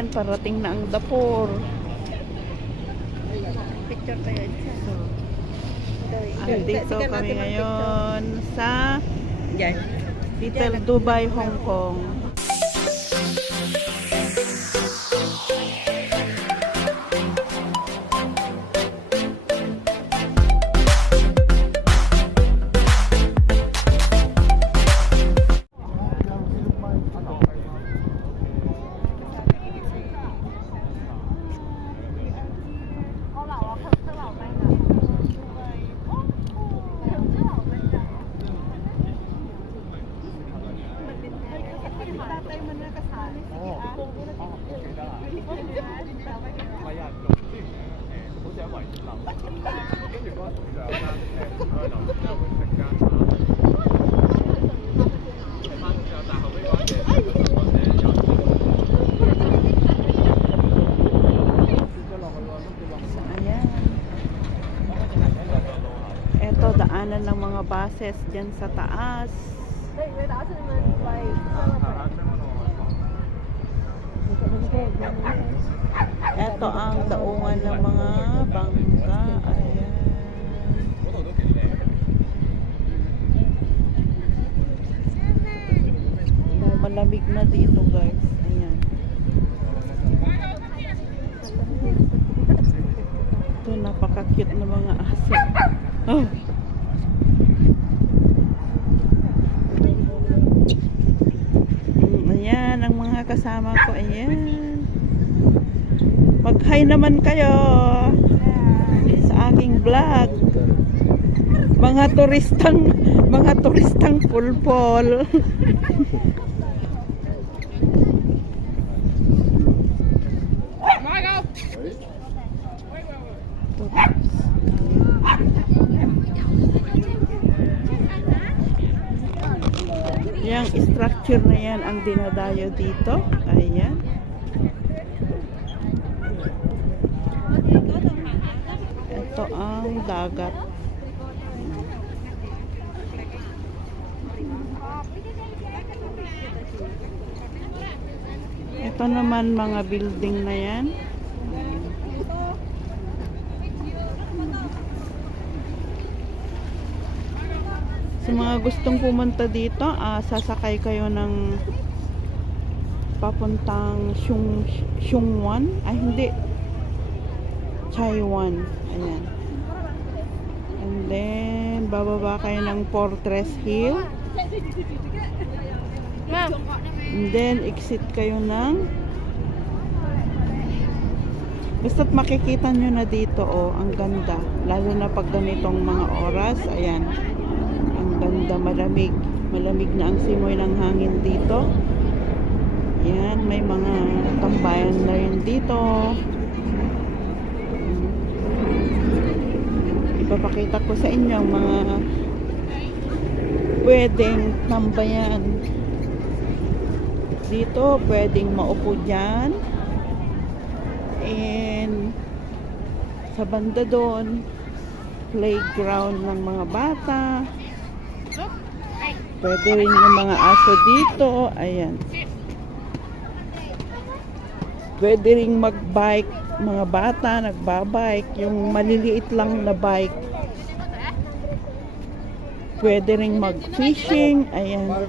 Ayan, parating na ang dapur. Picture tayo dyan. So, Sige, andito sige, kami natin ngayon sa Diyan. Little Dubai, Hong Kong. Ito, daanan ng mga buses dyan sa taas. Ito ang daungan ng mga bangka. Ayan. Malamig na dito, guys. Ayan. Ito, napaka-cute na mga aso. Oh. Ayan, ang mga kasama ko. Ayan. Mag-hi naman kayo sa aking vlog. Mga turistang pulpol. Yang structure na yan ang dinadayo dito. Ayan. Ito ang dagat. Ito naman mga building na yan. Sa mga gustong pumunta dito, sasakay kayo ng papuntang Shungwan. Ay, hindi. Chaiwan. Ayan. And then, bababa kayo ng Fortress Hill. And then, exit kayo ng basta't makikita nyo na dito, oh, ang ganda. Lalo na pag ganitong mga oras. Ayan. Ganda, malamig. Malamig na ang simoy ng hangin dito. Yan, may mga tambayan na rin dito. Ipapakita ko sa inyo ang mga pwedeng tambayan. Dito, pwedeng maupo dyan. And sa banda doon, playground ng mga bata. Pwede rin yung mga aso dito. Ayan. Pwede rin mag-bike. Mga bata nagbabike. Yung maliliit lang na bike. Pwede rin mag-fishing. Ayan.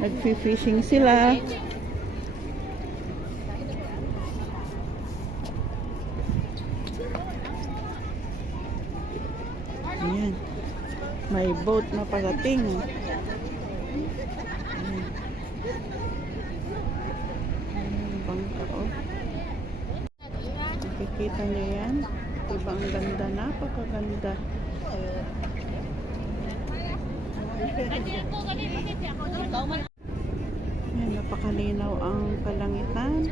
Nag-fishing sila. Ayan. May boat na parating. Bangka, oh. Nakikita niyo yan? Diba ang ganda? Napakaganda. Ayan, napakalinaw ang kalangitan.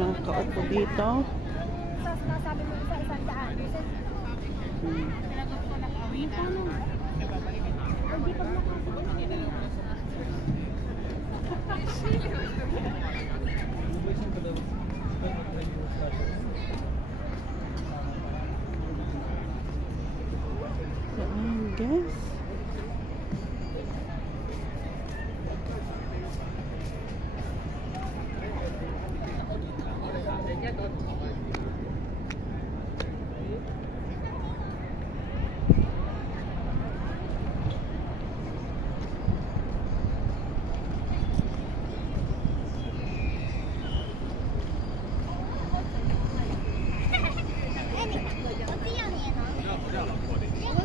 Nakaupo dito. Sabi mo sa 100. guys.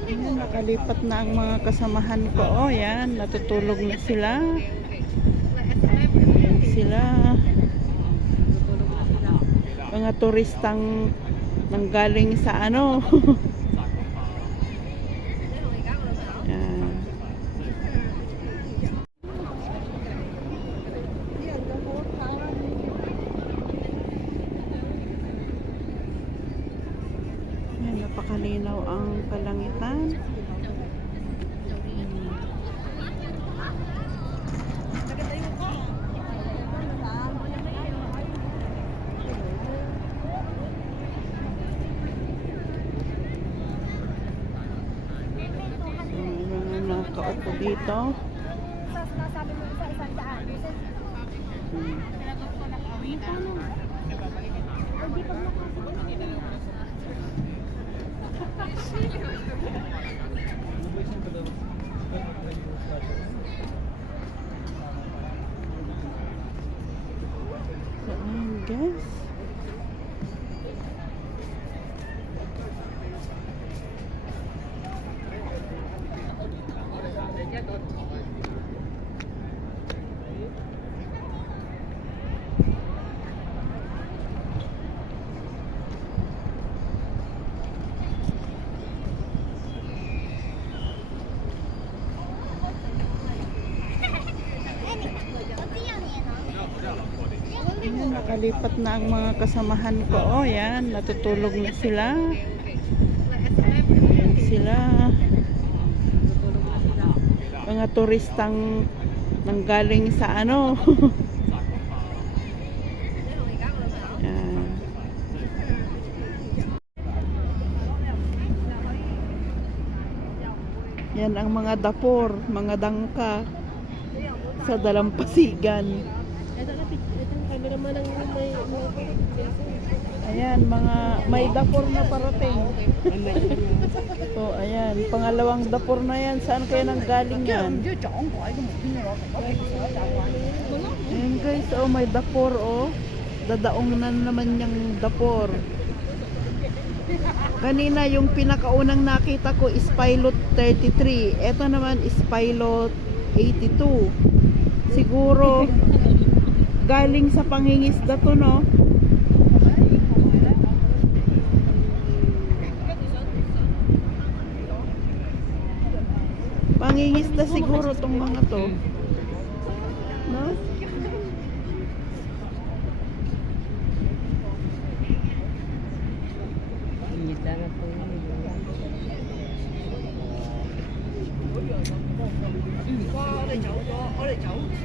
Ayan, nakalipat na ang mga kasamahan ko. Oh, yan, natutulog na sila. Ayan sila. Mga turistang nanggaling sa ano. Ayan. Ayan, napakalinaw ang kalangitan. Mga nakaupo dito. Sa sinasabi mo sa 100. Hindi pa So, ayan guys. Ayan, nakalipat na ang mga kasamahan ko. Oh, yan, natutulog na sila. Ayan sila. Mga turistang nanggaling sa ano. Ayan. Yan ang mga dapor, mga dangka sa Dalampasigan. Ayan, mga may dapor na parating. So, ayan, pangalawang dapor na yan. Saan kaya nanggaling yan? Ayan guys, oh, may dapor, oh. Dadaong na naman yung dapor. Kanina, yung pinakaunang nakita ko is Pilot 33. Ito naman is Pilot 82. Siguro, galing sa pangingisda to, no? Pangingisda siguro tong mga to. No?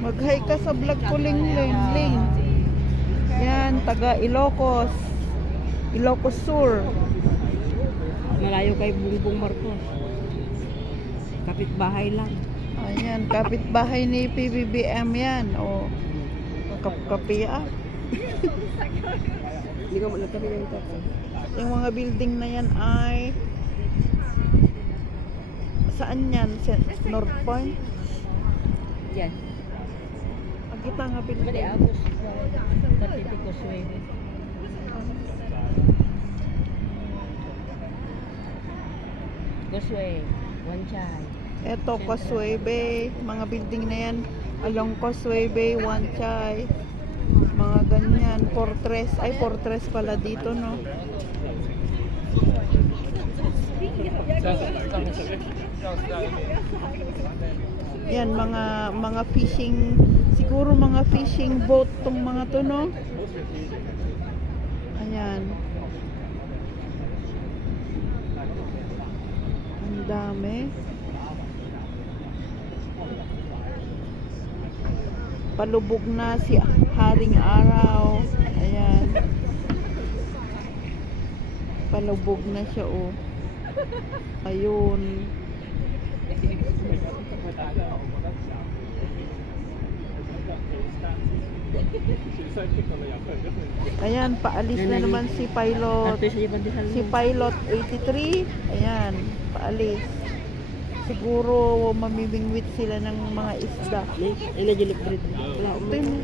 Mag-hi ka sa vlog ko, Ling. Yan, taga Ilocos. Ilocos Sur. Malayo kay Bungbong Marcos. Kapitbahay lang. Ayan, kapitbahay ni PBBM yan. O, kapia. Hindi ka malagkami yung tatay. Yung mga building na yan ay saan yan? North Point? Yan. Ang kita nga building. Bali, Agos. Tatitiko Suwede. Gosway. Wanchay. Eto, Causeway Bay. Mga building na yan. Along Causeway Bay, Wanchay. Mga ganyan. Fortress. Ay, Fortress pala dito, no? Yan, mga fishing, siguro mga fishing boat tong mga to, no? Ayan. Ang dami. Palubog na si Haring Araw. Ayan. Palubog na siya, oh. Ayun. Ayan, paalis na naman si Pilot. Arto sa ibang disal Si Pilot 83. Ayan, paalis. Siguro mamimingwit sila ng mga isda. Ay, na-julip bread. Ito yun.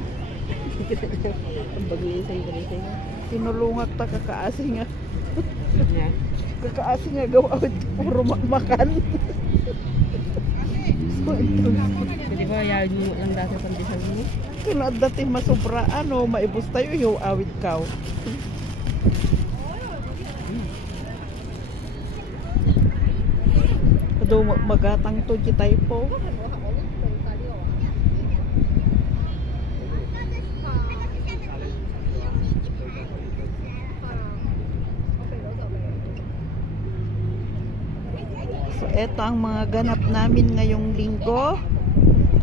Ang bagli sa ibang Tinulungat ta kakaasi nga. Yeah. Kakaasi nga gawa puro makan. So ito. Di ba, yun mo lang dati pang disal mo? Kung dati masubra, maibos tayo yung awit kaw. Ado magatang to kitay po. So eto ang mga ganap namin ngayong linggo,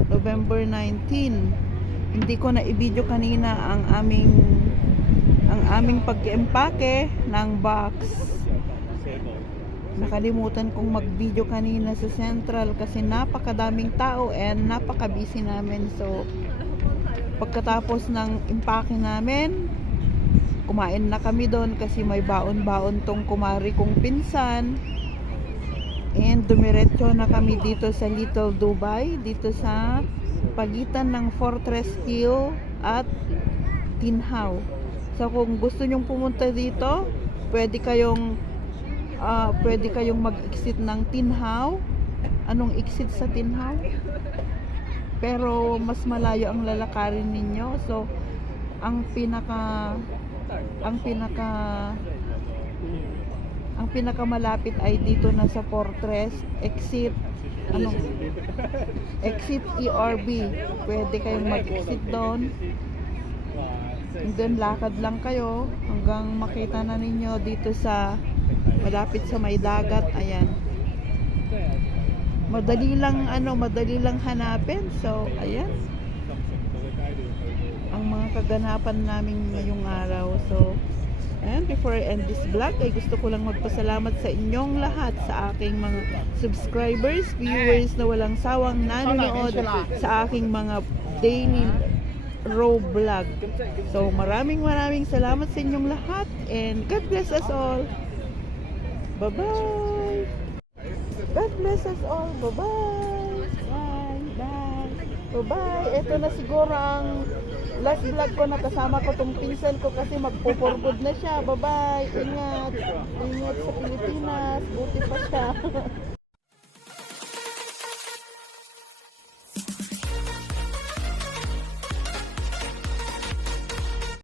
November 19. Hindi ko na i-video kanina ang aming pag-empake ng box. Nakalimutan kong mag-video kanina sa Central kasi napakadaming tao and napaka-busy namin. So pagkatapos ng empake namin, kumain na kami doon kasi may baon-baon tong kumari kong pinsan. And dumiretso na kami dito sa Little Dubai, dito sa pagitan ng Fortress Hill at Tin Hau. So kung gusto nyong pumunta dito, pwede kayong mag-exit ng Tin Hau. Anong exit sa Tin Hau? Pero mas malayo ang lalakarin ninyo. So ang pinakamalapit ay dito na sa Fortress exit ERB. Pwede kayong mag-exit doon. And then lakad lang kayo hanggang makita na ninyo dito sa malapit sa may dagat. Ayan. Madali lang hanapin. So ayan ang mga kaganapan namin ngayong araw. So and before I end this vlog, ay gusto ko lang magpasalamat sa inyong lahat, sa aking mga subscribers, viewers na walang sawang nanonood sa aking mga daily raw vlog. So maraming salamat sa inyong lahat and God bless us all. Bye-bye. God bless us all. Bye-bye. Bye. Bye-bye. Ito na siguro ang last vlog ko na kasama ko tong pinsan ko kasi magpo-forward na siya. Bye-bye. Ingat. Ingat sa Pilipinas. Buti pa siya.